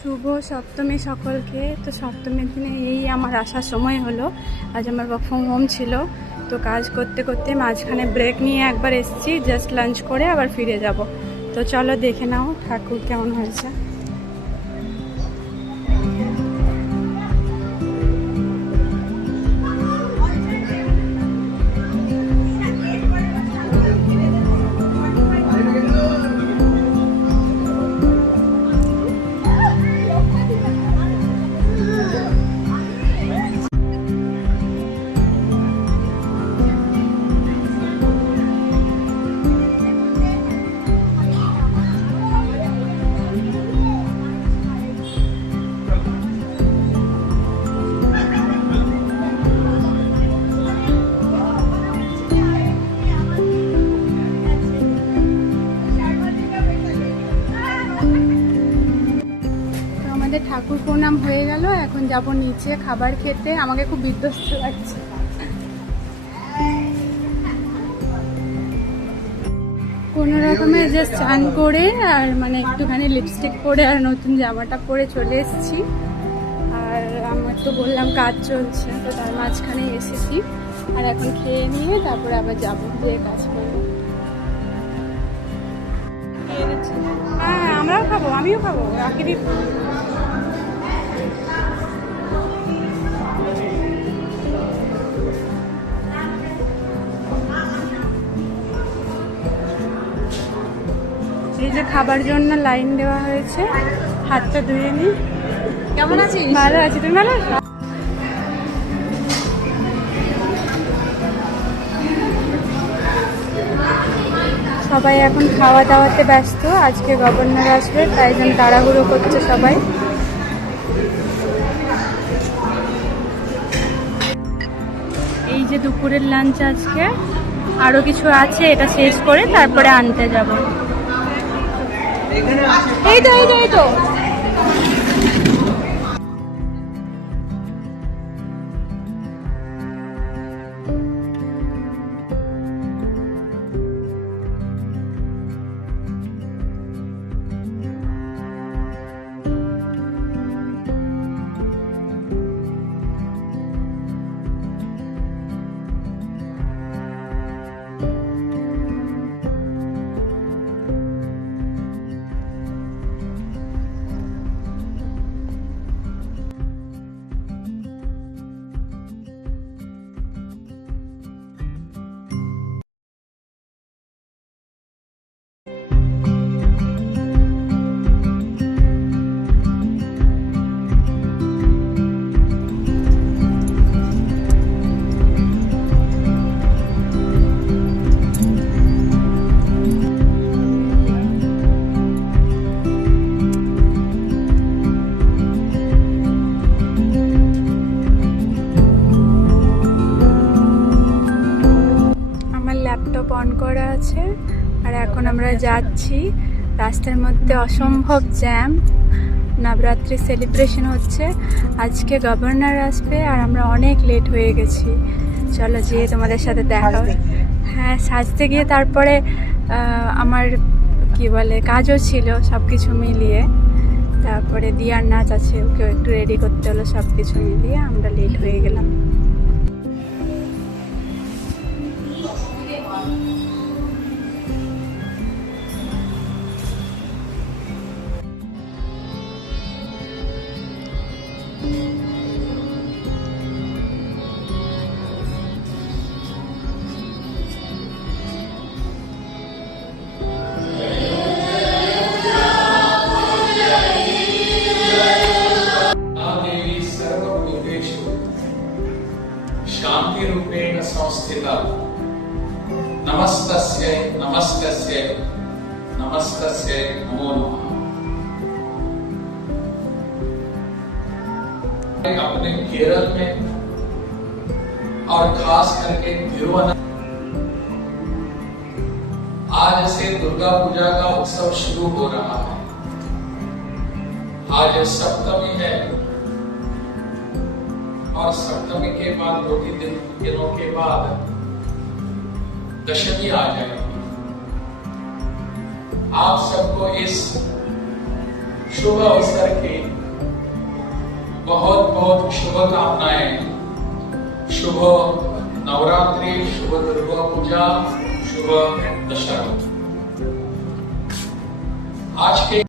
শুভ সপ্তমী সকলকে। তো সপ্তমীর দিনে এই আমার আসার সময় হলো। আজ আমার ওয়ার্ক ফ্রম হোম ছিল, তো কাজ করতে করতে মাঝখানে ব্রেক নিয়ে একবার এসেছি, জাস্ট লাঞ্চ করে আবার ফিরে যাব। তো চলো দেখে নাও ঠাকুর কেমন হয়েছে। ঠাকুর প্রণাম হয়ে গেল, এখন যাব নিচে খাবার খেতে। আমাকে খুব বিধ্বস্ত লাগছে। কোনো রকমের জাস্ট চান করে আর মানে একটুখানি লিপস্টিক পরে আর নতুন জামাটা পরে চলে এসেছি। আর আমার তো বললাম কাজ চলছে, তো তার মাঝখানে এসেছি। আর এখন খেয়ে নিয়ে তারপরে আবার যাবো, যে কাজ করবো। হ্যাঁ আমরাও খাবো, আমিও খাবো, রাখি। এই যে খাবার জন্য লাইন দেওয়া হয়েছে, হাতটা ধুয়ে নি। কেমন আছিস? ভালো আছি, তুমি ভালো আছো? সবাই এখন খাওয়া দাওয়াতে ব্যস্ত। আজকে গভর্নর আসবে, তাই জন্য তাড়াহুড়ো করছে সবাই। এই যে দুপুরের লাঞ্চ আজকে, আরো কিছু আছে, এটা শেষ করে তারপরে আনতে যাব। এই তো এই তো এই তো অন করা আছে। আর এখন আমরা যাচ্ছি, রাস্তার মধ্যে অসম্ভব জ্যাম। নবরাত্রি সেলিব্রেশন হচ্ছে, আজকে গভর্নর আসবে আর আমরা অনেক লেট হয়ে গেছি। চলো যেয়ে তোমাদের সাথে দেখা। হ্যাঁ সাজতে গিয়ে তারপরে আমার কি বলে কাজও ছিল, সব কিছু মিলিয়ে। তারপরে দিয়ার নাচ আছে, ওকেও একটু রেডি করতে হলো। সব কিছু মিলিয়ে আমরা লেট হয়ে গেলাম। शांति रूपेण संस्थिता नमस्तस्यै नमस्तस्यै नमस्तस्यै नमो नमः। अपने केरल में और खास करके तिरुवनंतपुरम आज से दुर्गा पूजा का उत्सव शुरू हो रहा है। आज सप्तमी है और सप्तमी के बाद 2-3 दिनों के बाद दशमी आ जाएगी। आप सबको इस शुभ अवसर की बहुत बहुत शुभकामनाएं। शुभ नवरात्रि, शुभ दुर्गा पूजा, शुभ दशहरा। आज के